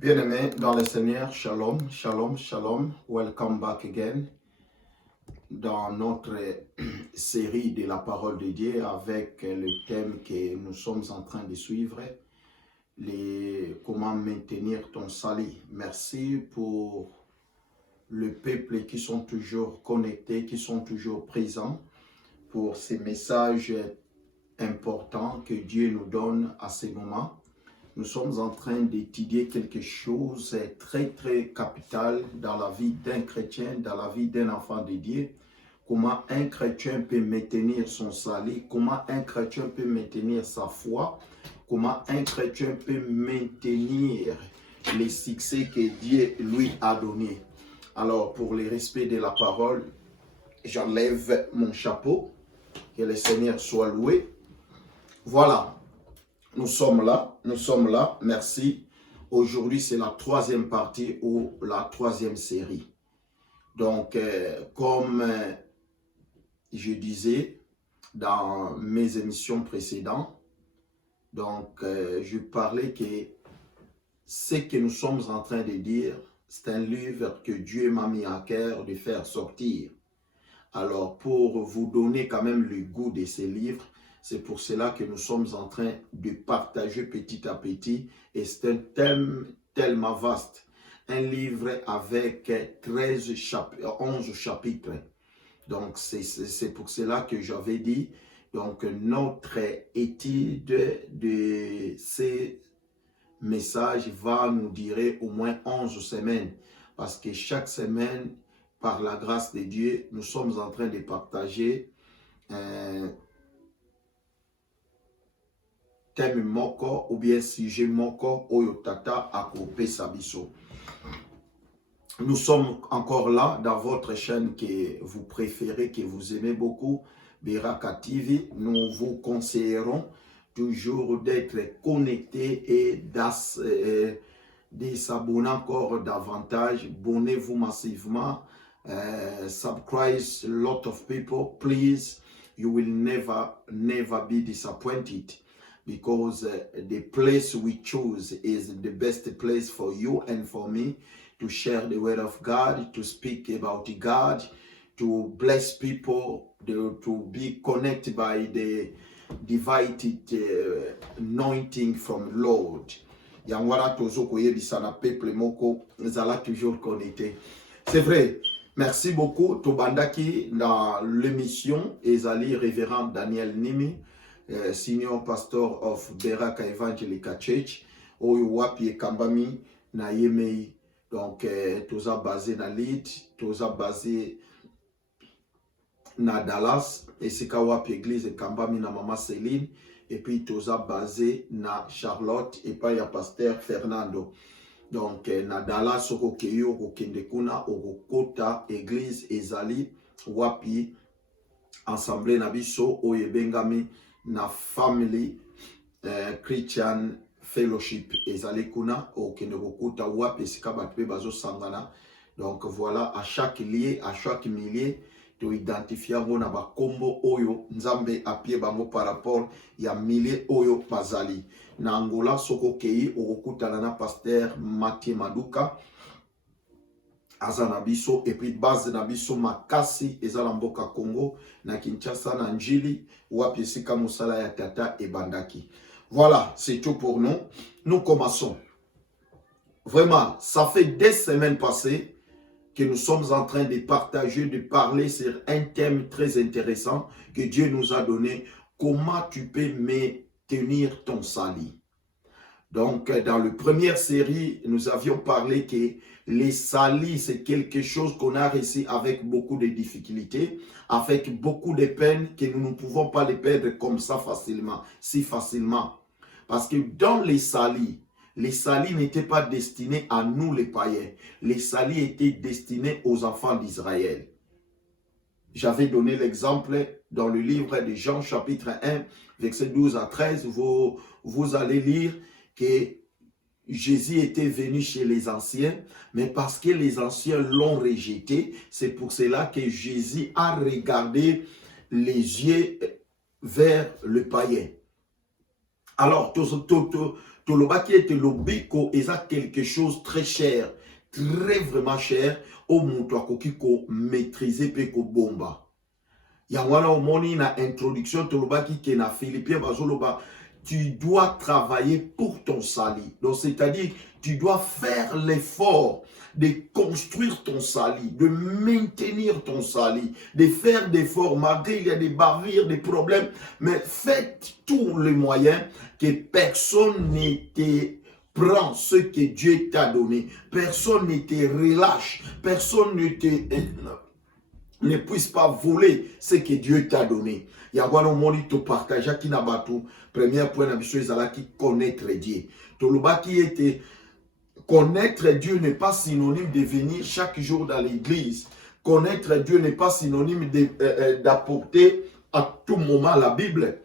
Bien-aimés dans le Seigneur, shalom, shalom, shalom. Welcome back again dans notre série de la parole de Dieu avec le thème que nous sommes en train de suivre, comment maintenir ton salut. Merci pour le peuple qui sont toujours connectés, qui sont toujours présents pour ces messages importants que Dieu nous donne à ces moments. Nous sommes en train d'étudier quelque chose de très capital dans la vie d'un chrétien, dans la vie d'un enfant de Dieu. Comment un chrétien peut maintenir son salut, comment un chrétien peut maintenir sa foi, comment un chrétien peut maintenir les succès que Dieu lui a donnés. Alors, pour le respect de la parole, j'enlève mon chapeau, que le Seigneur soit loué. Voilà. Nous sommes là, merci. Aujourd'hui, c'est la troisième partie ou la troisième série. Donc, comme je disais dans mes émissions précédentes, je parlais que ce que nous sommes en train de dire, c'est un livre que Dieu m'a mis à cœur de faire sortir. Alors, pour vous donner quand même le goût de ces livres, c'est pour cela que nous sommes en train de partager petit à petit. Et c'est un thème tellement vaste. Un livre avec 11 chapitres. Donc, c'est pour cela que j'avais dit, donc, notre étude de ces messages va nous durer au moins 11 semaines. Parce que chaque semaine, par la grâce de Dieu, nous sommes en train de partager thème moko ou bien sujet moko oyotata akope sabiso. Nous sommes encore là dans votre chaîne que vous préférez, que vous aimez beaucoup, Beraka TV. Nous vous conseillerons toujours d'être connectés et de s'abonner encore davantage. Abonnez-vous massivement. Subscribe a lot of people, please. You will never be disappointed. Because the place we choose is the best place for you and for me to share the word of God, to speak about God, to bless people, to be connected by the divided anointing from Lord. Yangwara tozo koyebisa na peuple moko zala toujours connecté. C'est vrai. Merci beaucoup. Tobandaki dans l'émission ezali révérend Daniel Nimi. Senior pastor of Beraka Evangelical Church, oyo wapi ekambami na Yemei. Donc, toza basé na Lead, toza basé na Dallas, et sika wapi église ekambami na Mama Céline, et puis toza basé na Charlotte, et puis ya pasteur Fernando. Donc, na Dallas, oko keyo, oko kendekuna, oko kota, église ezali, wapi, ensemble na biso, oye bengami, na Family Christian Fellowship ezali kuna okende kokuta wapi esika bato pe bazo sangana. Donc voilà, à chaque lieu, à chaque milieu, to identifier yango na bakombo oyo nzambe apie bango par rapport ya milieu oyo bazali. Na Angola soko kei okokutana na pasteur Mathieu Maduka azana biso, et puis base na biso makasi ezala mboka Congo na Kinshasa na Njili wapi esika mosala ya tata ebandaki. Voilà, c'est tout pour nous. Nous commençons. Vraiment, ça fait des semaines passées que nous sommes en train de partager, de parler sur un thème très intéressant que Dieu nous a donné. Comment tu peux maintenir ton salut? Donc, dans la première série, nous avions parlé que les salis, c'est quelque chose qu'on a réussi avec beaucoup de difficultés, avec beaucoup de peines, que nous ne pouvons pas les perdre comme ça facilement, si facilement. Parce que dans les salis n'étaient pas destinés à nous les païens. Les salis étaient destinés aux enfants d'Israël. J'avais donné l'exemple dans le livre de Jean, chapitre 1, versets 12 à 13. Vous allez lire que Jésus était venu chez les anciens, mais parce que les anciens l'ont rejeté, c'est pour cela que Jésus a regardé les yeux vers le païen. Alors, tolobaki ete lobiko eza quelque chose très cher, très vraiment cher, au mutu akoki ko maîtriser pe ko bomba. Yangwana omoni na introduction tolobaki ke na Philippiens bazoloba, tu dois travailler pour ton salut. Donc, c'est-à-dire, tu dois faire l'effort de construire ton salut, de maintenir ton salut, de faire des efforts, malgré il y a des barrières, des problèmes, mais faites tous les moyens que personne ne te prend ce que Dieu t'a donné, personne ne te relâche, personne ne puisse pas voler ce que Dieu t'a donné. Yagwano moni to partager qui n'a batu. Premier point d'ambition qui connaître Dieu. Toloba qui était connaître Dieu n'est pas synonyme de venir chaque jour dans l'église. Connaître Dieu n'est pas synonyme d'apporter à tout moment la Bible.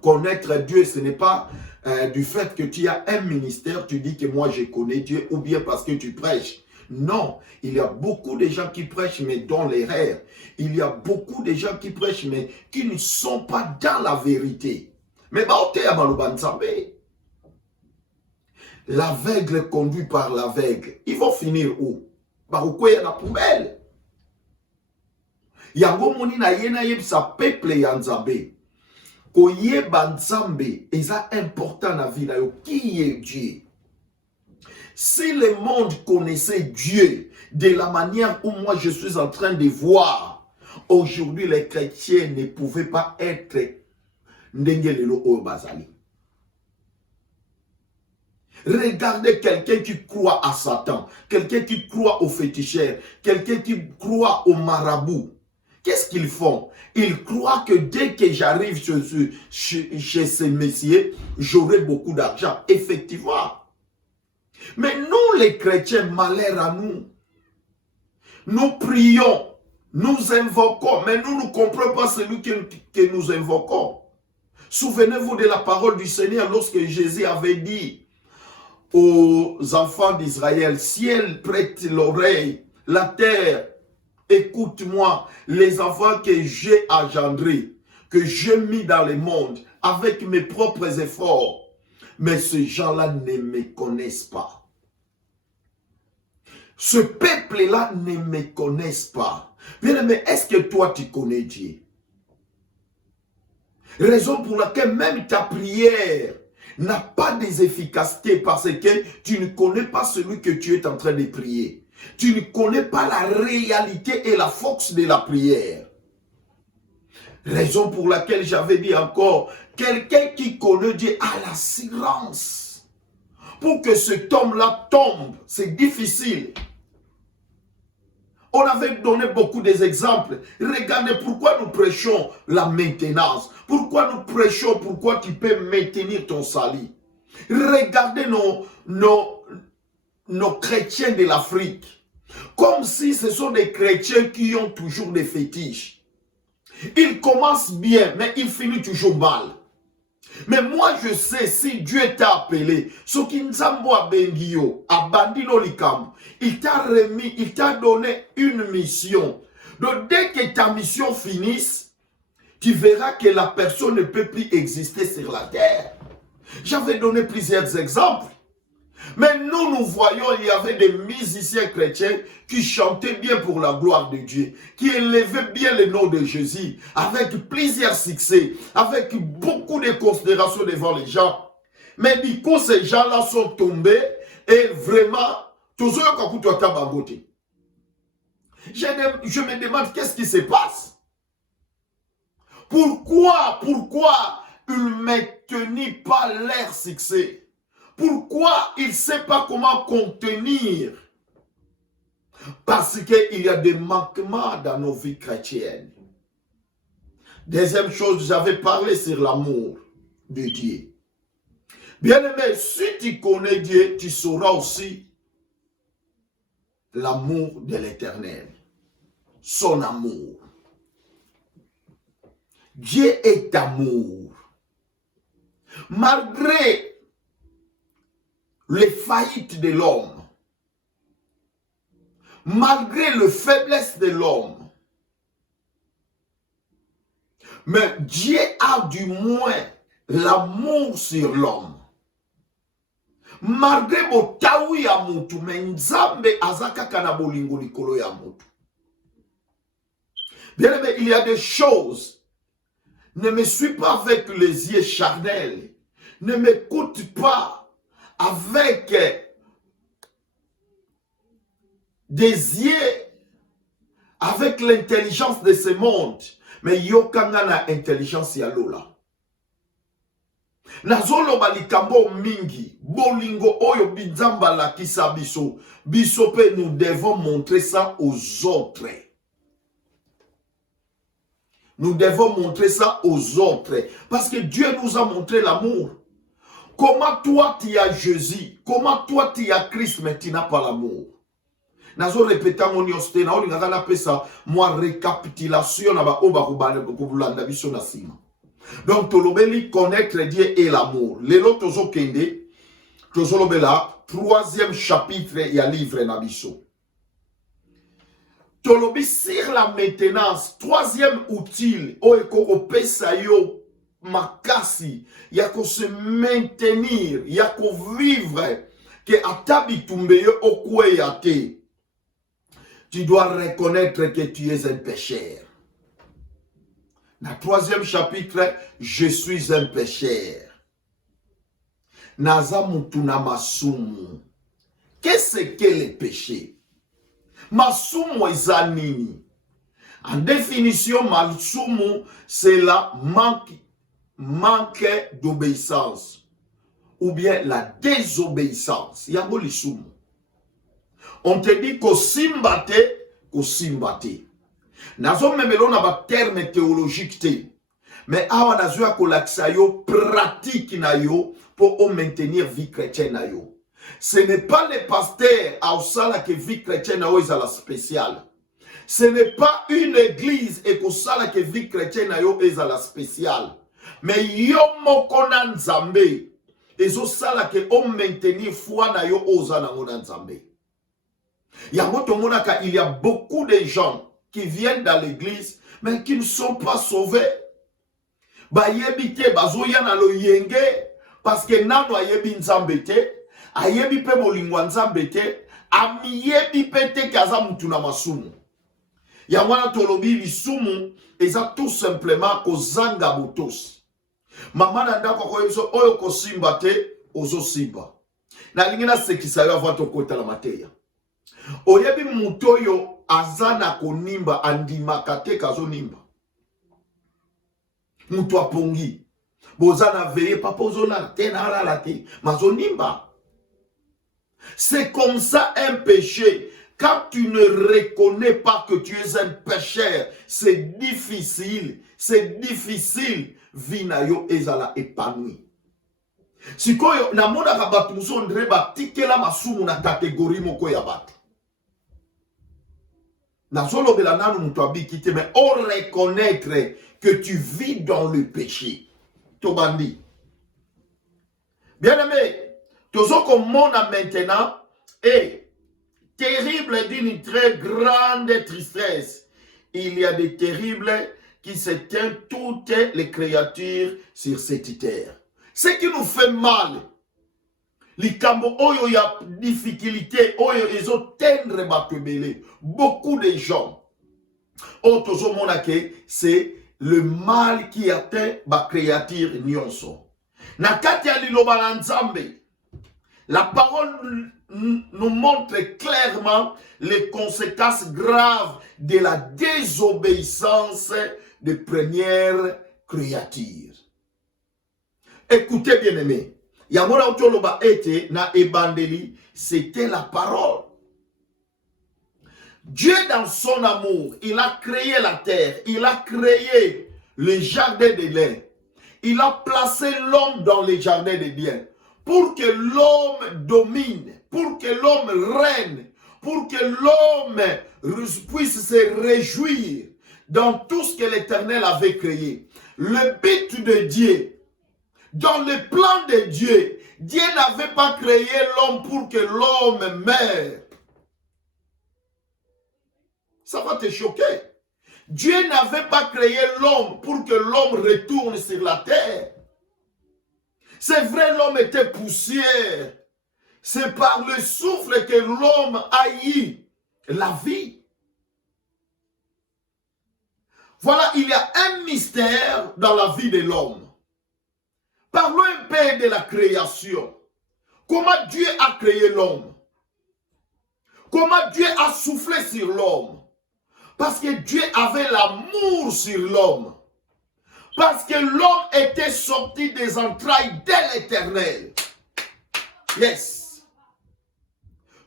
Connaître Dieu, ce n'est pas du fait que tu as un ministère, tu dis que moi je connais Dieu, ou bien parce que tu prêches. Non, il y a beaucoup de gens qui prêchent, mais dans l'erreur. Il y a beaucoup de gens qui prêchent, mais qui ne sont pas dans la vérité. Mais l'aveugle conduit par l'aveugle. Ils vont finir où? Pourquoi il y a la poubelle? Yango moni na yena yeb sa peuple yanzabe. Koye banzambe, eza important na vie na yo. Qui est Dieu? Si le monde connaissait Dieu de la manière où moi je suis en train de voir, aujourd'hui les chrétiens ne pouvaient pas être ndengelelo o bazali. Regardez quelqu'un qui croit à Satan, quelqu'un qui croit aux féticheurs, quelqu'un qui croit aux marabouts. Qu'est-ce qu'ils font? Ils croient que dès que j'arrive chez ces messieurs, j'aurai beaucoup d'argent. Effectivement. Mais nous, les chrétiens, malheur à nous. Nous prions, nous invoquons, mais nous ne comprenons pas celui que nous invoquons. Souvenez-vous de la parole du Seigneur lorsque Jésus avait dit aux enfants d'Israël, ciel prête l'oreille, la terre, écoute-moi, les enfants que j'ai engendrés, que j'ai mis dans le monde avec mes propres efforts. Mais ces gens-là ne me connaissent pas. Ce peuple-là ne me connaissent pas. Bien-aimé, est-ce que toi tu connais Dieu? Raison pour laquelle même ta prière n'a pas d'efficacité parce que tu ne connais pas celui que tu es en train de prier. Tu ne connais pas la réalité et la force de la prière. Raison pour laquelle j'avais dit encore, quelqu'un qui connaît Dieu a l'assurance. Pour que cet homme-là tombe, c'est difficile. On avait donné beaucoup d'exemples. Regardez pourquoi nous prêchons la maintenance. Pourquoi nous prêchons, pourquoi tu peux maintenir ton salut. Regardez nos chrétiens de l'Afrique. Comme si ce sont des chrétiens qui ont toujours des fétiches. Ils commencent bien, mais ils finissent toujours mal. Mais moi, je sais, si Dieu t'a appelé, ce qui nous a bengio, abandino likam, il t'a remis, il t'a donné une mission. Donc, dès que ta mission finisse, tu verras que la personne ne peut plus exister sur la terre. J'avais donné plusieurs exemples. Mais nous voyons, il y avait des musiciens chrétiens qui chantaient bien pour la gloire de Dieu, qui élevaient bien le nom de Jésus, avec plusieurs succès, avec beaucoup de considération devant les gens. Mais du coup, ces gens-là sont tombés et vraiment, je me demande qu'est-ce qui se passe. Pourquoi ils ne maintenent pas leur succès? Pourquoi il ne sait pas comment contenir? Parce qu'il y a des manquements dans nos vies chrétiennes. Deuxième chose, j'avais parlé sur l'amour de Dieu. Bien-aimé, si tu connais Dieu, tu sauras aussi l'amour de l'Éternel. Son amour. Dieu est amour. Malgré les faillites de l'homme, malgré la faiblesse de l'homme, mais Dieu a du moins l'amour sur l'homme. Malgré botawi ya mutu, mais nzambe azaka kana bolingo likolo ya mutu. Bien aimé, il y a des choses. Ne me suis pas avec les yeux charnels. Ne m'écoute pas avec des yeux, avec l'intelligence de ce monde. Mais yokanga na intelligence ya lola. Nazoloba likambo mingi, bolingo oyo binzamba la kisa biso, biso pe nous devons montrer ça aux autres. Nous devons montrer ça aux autres. Parce que Dieu nous a montré l'amour. Comment toi tu as Jésus, comment toi tu as Christ, mais tu n'as pas l'amour. Nazo répéter mon yosté, na olinga na pesa, moi récapitulation na ba oba kubulanda biso na sima. Donc, tolobeli connaître Dieu et l'amour. Lelo tozo kende, tozo lobela, 3e chapitre ya livre Nabiso. Tolobi sur la maintenance, 3e outil, oeko opesa yo makasi, yako se maintenir, yako vivre, que atabi tumbe yo okwe yate. Tu dois reconnaître que tu es un pécheur. Dans le 3e chapitre, je suis un pécheur. Naza mutuna masumu. Qu'est-ce que le péché? Masumu ezanini. En définition, masumu, c'est la manque d'obéissance. Ou bien la désobéissance. Yango lisumu. On te dit qu'au simbate, qu'au simbate. Nazo memelo na ba terme théologique te. Mais awa nazo ya kolakisa yo pratique na yo pour maintenir vie chrétienne na yo. Ce n'est pas les pasteurs à osala que vie chrétienne na yo ezala spéciale. Ce n'est pas une église et kosala que vie chrétienne na yo ezala spéciale. Mais yo moko na nzambe ezo sala que o maintenir foi na yo oza na ngona nzambe. Yango tomonaka il y a beaucoup de gens qui viennent dans l'église, mais qui ne sont pas sauvés. Bayebi te bazoya na lo yenge, parce que nano ayebi nzambe te, ayebi pe molingwa nzambe te, amiyebi pe te kaza mutu na masumu. Yango na tolobi lisumu, eza tout simplement kozanga botos. Mama na ndako koyebiso oyo kosimba te, ozo simba. Na lingina sekisa yo avant tokota la mateya. Oyebi mutoyo azana konimba andimaka te kazo nimba. Mutu apongi. Bozana veye papa ozolala te na alala te. Mazo nimba. C'est comme ça un péché. Quand tu ne reconnais pas que tu es un pécheur, c'est difficile. C'est difficile. Vinayo ezala épanoui. Sikoyo namona kabatu muso ndreba tikela masumu na catégorie moko ya batu. Mais on reconnaître que tu vis dans le péché. Tobandi. Bien aimé, tout ce qu'on montre maintenant est terrible d'une très grande tristesse. Il y a des terribles qui s'éteignent toutes les créatures sur cette terre. Ce qui nous fait mal, likambo oyo ya difficulté oyo ezo tendre batebele. Beaucoup de gens otozo monake c'est le mal qui atteint ba créature nyonso. Na kati ya liloba na Nzambe, la parole nous montre clairement les conséquences graves de la désobéissance des premières créatures. Écoutez bien aimé. Yamona utoloba ete na ebandeli, c'était la parole. Dieu dans son amour, il a créé la terre, il a créé le jardin d'Éden. Il a placé l'homme dans le jardin d'Éden pour que l'homme domine, pour que l'homme règne, pour que l'homme puisse se réjouir dans tout ce que l'Éternel avait créé. Le but de Dieu, dans le plan de Dieu, Dieu n'avait pas créé l'homme pour que l'homme meure. Ça va te choquer. Dieu n'avait pas créé l'homme pour que l'homme retourne sur la terre. C'est vrai, l'homme était poussière. C'est par le souffle que l'homme a eu la vie. Voilà, il y a un mystère dans la vie de l'homme. Parlons un peu de la création. Comment Dieu a créé l'homme? Comment Dieu a soufflé sur l'homme? Parce que Dieu avait l'amour sur l'homme. Parce que l'homme était sorti des entrailles de l'Éternel. Yes.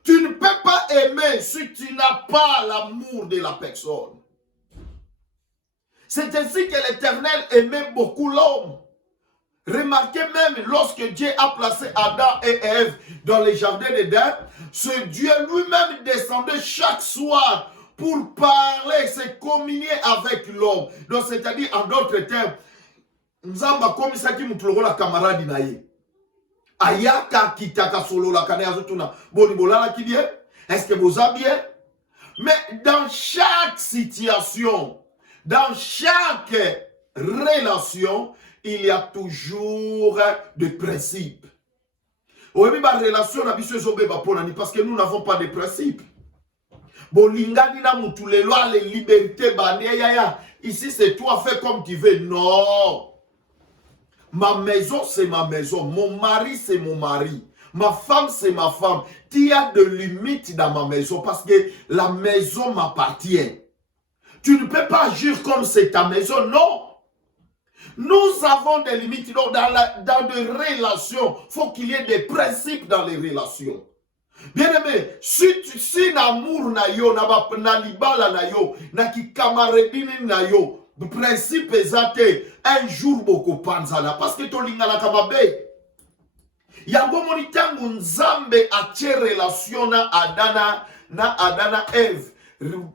Tu ne peux pas aimer si tu n'as pas l'amour de la personne. C'est ainsi que l'Éternel aimait beaucoup l'homme. Remarquez même lorsque Dieu a placé Adam et Ève dans les jardins d'Éden, ce Dieu lui-même descendait chaque soir pour parler, se communier avec l'homme. Donc c'est-à-dire en d'autres termes, Nzamba comme ça qui nous la camarade naïe. Ayaka kitaka solo la kane azutuna. Boni bolala qui bien? Est-ce que vous avez bien? Mais dans chaque situation, dans chaque relation, il y a toujours des principes. Oui, mais la relation parce que nous n'avons pas de principes. Les libertés, ici c'est toi, fais comme tu veux. Non. Ma maison, c'est ma maison. Mon mari, c'est mon mari. Ma femme, c'est ma femme. Il y a de limites dans ma maison parce que la maison m'appartient. Tu ne peux pas agir comme c'est ta maison, non. Nous avons des limites. Donc dans des relations, il faut qu'il y ait des principes dans les relations. Bien aimé, si l'amour na yo, na libala na yo, na ki kamaredini na yo, principe ezate, un jour boko panzana, parce que to lingala kamabe. Yango monitangu nzambe atie relation na Adana Eve.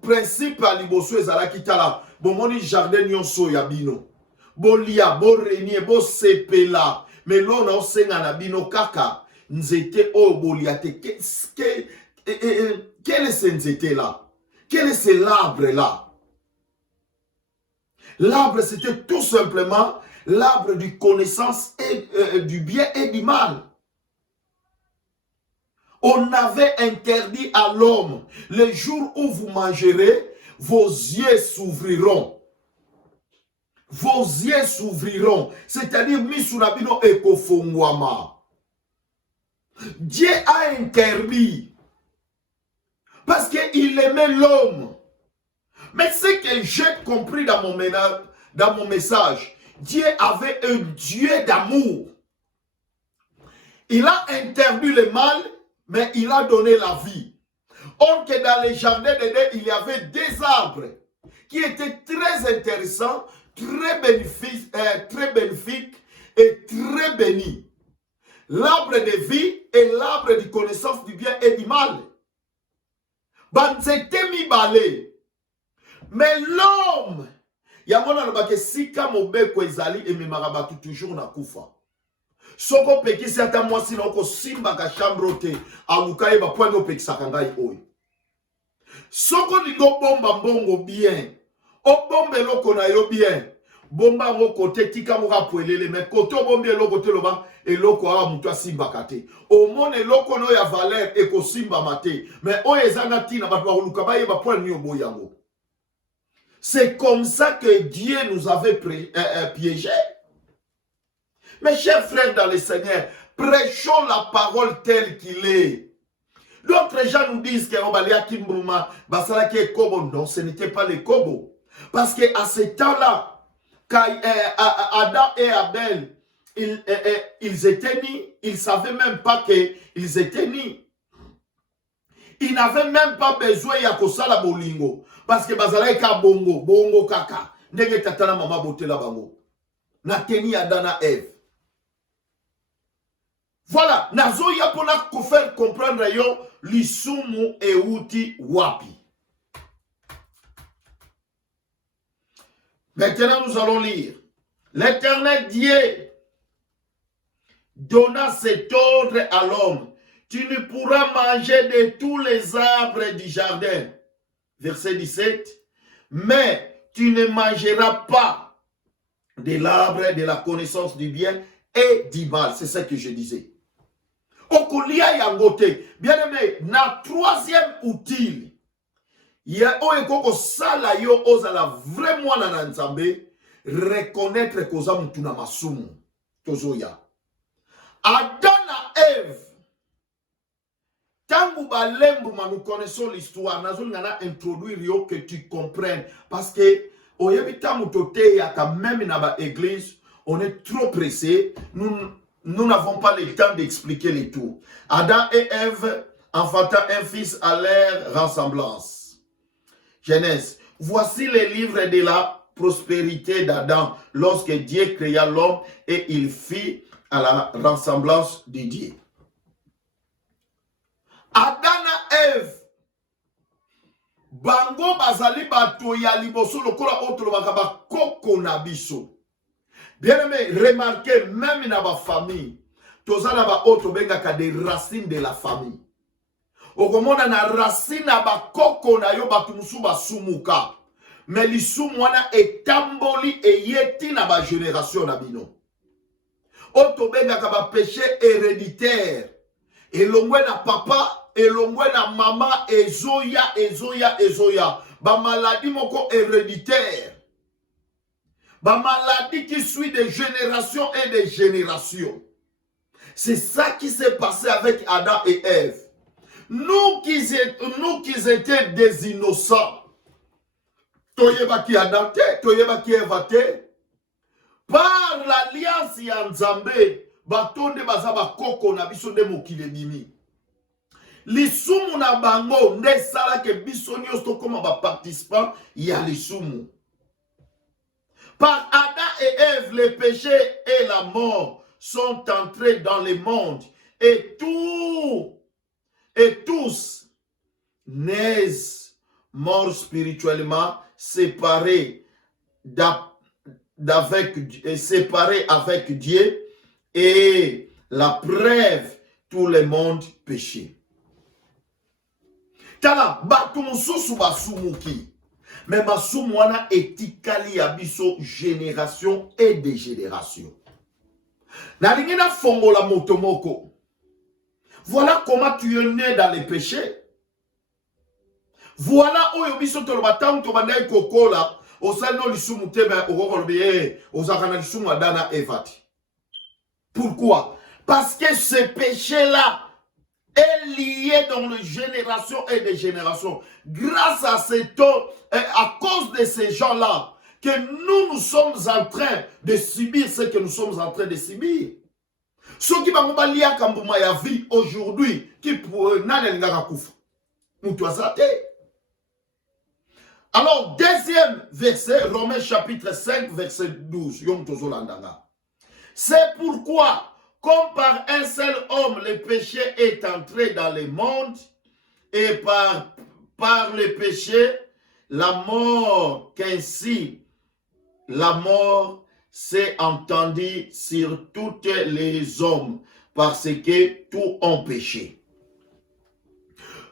Principe a liboso ezala kitala, bomoni jardin nyonso ya bino. Bolia, bo renier, bo sepela, mais l'on a osenga na bino kaka. Nzete o boliate. Quel est ce nzete là? Quel est ce l'arbre là? L'arbre, c'était tout simplement l'arbre du connaissance et du bien et du mal. On avait interdit à l'homme, le jour où vous mangerez, vos yeux s'ouvriront. Vos yeux s'ouvriront. C'est-à-dire, misurabino ekofongwama. Dieu a interdit parce qu'il aimait l'homme. Mais ce que j'ai compris dans mon message, Dieu avait un Dieu d'amour. Il a interdit le mal, mais il a donné la vie. Or que dans les jardins d'Éden, il y avait des arbres qui étaient très intéressants, très bénéfiques et très bénis. L'arbre de vie et l'arbre de connaissance du bien et du mal. Banzete mi balé. Mais l'homme, yamona nabake sika mobeko ezali et memarabatu toujours na kufa. Soko peki sata mwasi na oko simba ka chambrote alukaye ba pwani opeki sakangai oy. Soko ligo bomba mbongo bien. O bombe loko na yo bien. Bomba ngo kote tika mo rapwelele mais kote o bombe loko te loba eloko a mutu simba kate. O mone eloko no ya valeur eko simba mate mais o ezanga tina batu ba luka ba yeba pwani yo boyango. C'est comme ça que Dieu nous avait piégés. Mes chers frères dans le Seigneur, prêchons la parole telle qu'il est. D'autres gens nous disent que non, ce n'était pas les Kobo. Parce qu'à ce temps-là, quand Adam et Abel, ils étaient nés, ils ne savaient même pas qu'ils étaient nés. Ils n'avaient même pas besoin de la bolingo. Parce que bazalaï ka bongo kaka. Ndenge tatana mama bote la bango. Na teni Adana Eve. Voilà, nazo ya pona ko faire comprendre yo lisumu euti wapi. Maintenant nous allons lire. L'Éternel Dieu donna cet ordre à l'homme. Tu ne pourras manger de tous les arbres du jardin. Verset 17. Mais tu ne mangeras pas de l'arbre de la connaissance du bien et du mal. C'est ce que je disais. Okolia yangote. Bien aimé, na troisième outil, ya oekoko sala yo ozala vraiment na nzambe, reconnaître koza mutu na masumu. Tozoya. Adam na Ève. Tangu balembuma, nous connaissons l'histoire. Nazul ngana introduire yo que tu comprennes. Parce que oyebi tangu tote ya quand même na ba église, on est trop pressé. Nous n'avons pas le temps d'expliquer les tout. Adam et Ève enfanta un fils à leur ressemblance. Genèse. Voici les livres de la prospérité d'Adam lorsque Dieu créa l'homme et il fit à la ressemblance de Dieu. Adam et Ève bango bazali bato ya liboso lokola otolo bakaba koko na biso. Bien aimé, remarquez, même dans la famille, tous les autres bengaka des racines de la famille. Okomona na racine na ba koko na yo batumusu basumuka. Mais lisumu wana etamboli eyeti na ba génération na bino. Oto bengaka ba péché héréditaire. Elongwe na papa, elongwe na mama, ezoya. Ba maladie moko héréditaire. Ba maladie qui suit de génération et de génération. C'est ça qui s'est passé avec Adam et Ève. Nous qui étions des innocents. Toyeba ki Adam te, toyeba ki Ève te. Par l'alliance ya Nzambe, batonde bazaba koko na biso de mokile bimi. Lisumu na bango nde sala ke biso nyonso koma ba participant ya lisumu. Par Adam et Ève, le péché et la mort sont entrés dans le monde. Et tous naissent morts spirituellement, séparés avec Dieu. Et la preuve, tout le monde péché. Tala, batumususu basumuki. Mais masumu wana etikali abiso génération et des générations. Naringena fongola motomoko. Voilà comment tu es né dans les péchés. Voilà où yobiso tolobatam to bandai kokola osano lisumu tebe okokolobe osakana lisumu adana evati. Pourquoi? Parce que ce péché-là est lié dans les générations et des générations. Grâce à à cause de ces gens-là, que nous sommes en train de subir ce que nous sommes en train de subir. Ceux qui vont lier à la vie aujourd'hui, qui pourraient n'aller pas koufa. Alors, deuxième verset, Romains chapitre 5, verset 12. C'est pourquoi, comme par un seul homme, le péché est entré dans le monde, et par le péché, la mort, qu'ainsi la mort s'est entendue sur tous les hommes, parce que tous ont péché.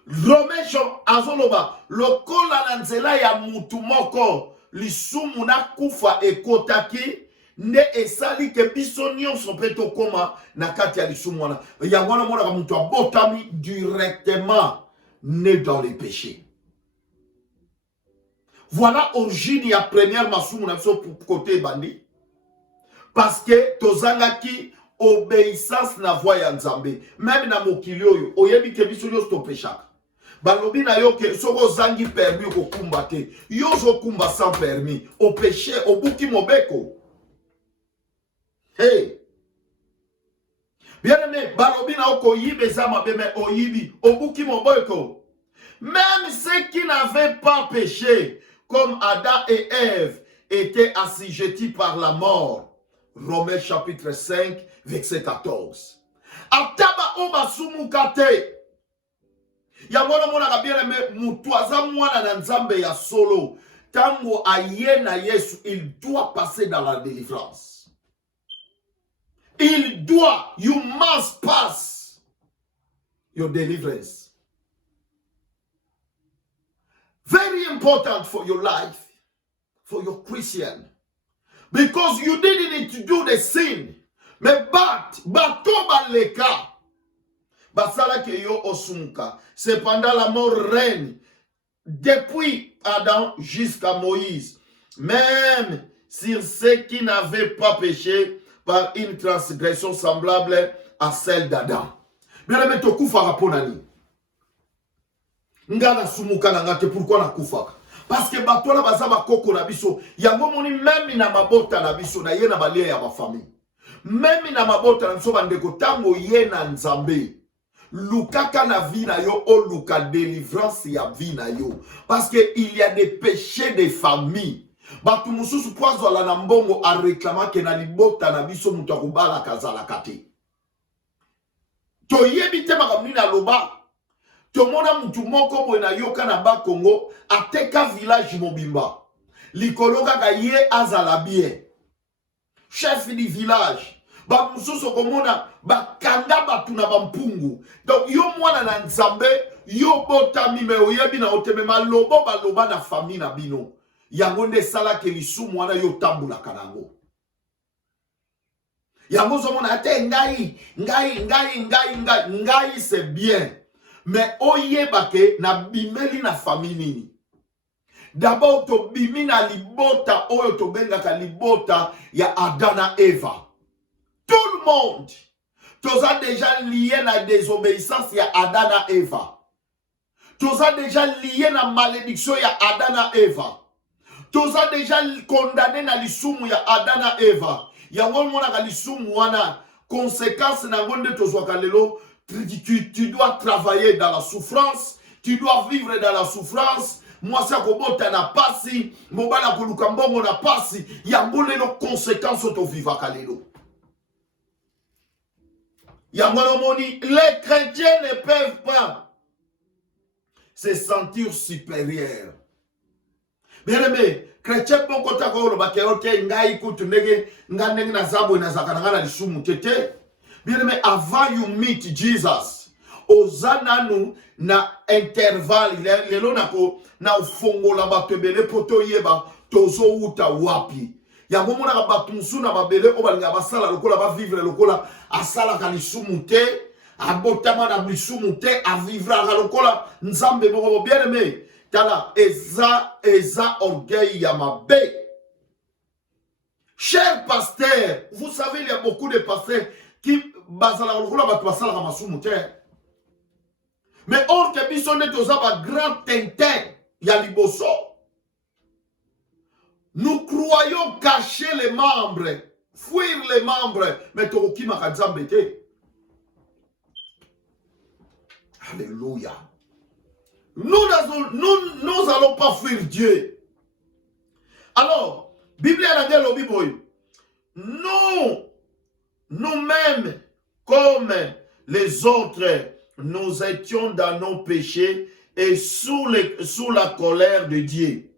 Romain azoloba, lokola na nzela ya mutu moko, lisumu na kufa ekotaki, ne esali ke biso nyonso mpe tokoma na kati ya lisumu wana. Yango wana monaka mutu abotami directement né dans les péchés. Voilà origine ya première masumu na biso côté bandi. Parce que tozangaki obéissance na voix ya Nzambe. Même na mokili oyo, oyebi ke biso nyonso topeshaka. Balobi na yo ke soko zangi permis ko kumba te. Yo zo kumba sans permis. Au péché, au buki mobeko. Hey. Bien aimé, balobi na oko yibe zama beme oyibi. Au buki mobeko. Même ceux qui n'avaient pas péché, comme Adam et Ève, étaient assujettis par la mort. Romains chapitre 5, verset 14. Ataba oba sumukate. Yamona mona kabia me mutwaza mwana na nzambe ya solo. Tango ayena Yesu, il doit passer dans la délivrance. You must pass your deliverance. Very important for your life, for your Christian. Because you didn't do the sin. Mais bato baleka. Basala ke yo osumuka. Cependant la mort règne depuis Adam jusqu'à Moïse. Même sur ceux qui n'avaient pas péché par une transgression semblable à celle d'Adam. Bien aimé, tokufa raponani. Ngana sumuka na ngate, pourquoi na kufaka? Parce que batola bazaba koko na biso. Yango moni même na mabota na biso na ye na balia ya ba famille. Même na mabota na biso bandeko tango ye na nzambe. Lukaka na vie na yo o luka délivrance ya vie na yo. Parce que il y a des péchés de famille. Batu mususu poazo ala na mbongo a réclama ke na libota na biso mutu akubala kazala kate. To yebite makamni na loba. Tomona mutu moko boye na yoka na ba Congo ateka village mobimba. Likoloka ka ye azala bien. Chef du village. Ba mususu komona ba kanda batu na bampungu. Donc yo mwana na nzambe yo botami me oyebi na otemema lobo ba loba na famille na bino. Yango nde sala ke lisumu wana yo tambula kanango. Yango zomona ate ngai c'est bien. Mais oyebake na bimeli na famille nini. D'abord to bimi na libota oyo to bengaka libota ya Adana Eva. Tout le monde toza déjà lié na désobéissance ya Adana Eva. Toza déjà lié na malédiction ya Adana Eva. Toza déjà condamné na lisumu ya Adana Eva. Yango mona ka lisumu wana conséquence na ngonde tozwaka lelo. Tu dois travailler dans la souffrance, tu dois vivre dans la souffrance. Moi, ça kobota na pasi, mobala koluka mbongo na pasi, yango lelo conséquences to viva kalelo. Yango moni, les chrétiens ne peuvent pas se sentir supérieurs. Bien aimé, chrétien bon kota ko lo bakeote ngai kutu ndenge ngandenge na zabo na zakana na lisumu tete. Bien aimé, avant you meet Jesus, ozananu na intervalle, lelo nako na ufongola batebele poto yeba tozo uta wapi. Yango mona ka batumsu na babele obalinga basala lokola ba vivre lokola asala ka lisumu te, abotama na lisumu te, a vivre ka lokola nzambe boko. Bien aimé, tala eza orgueil ya mabe. Cher pasteur, vous savez il y a beaucoup de pasteurs qui bazala lokola batu basala ka masumu te. Mais or que biso ne toza ba grand tintin ya liboso. Nous croyons cacher les membres, fuir les membres, mais toki makadzambe te. Alléluia. Nous allons pas fuir Dieu. Alors, Bible a dit au Bible, nous-mêmes, comme les autres, nous étions dans nos péchés et sous la colère de Dieu.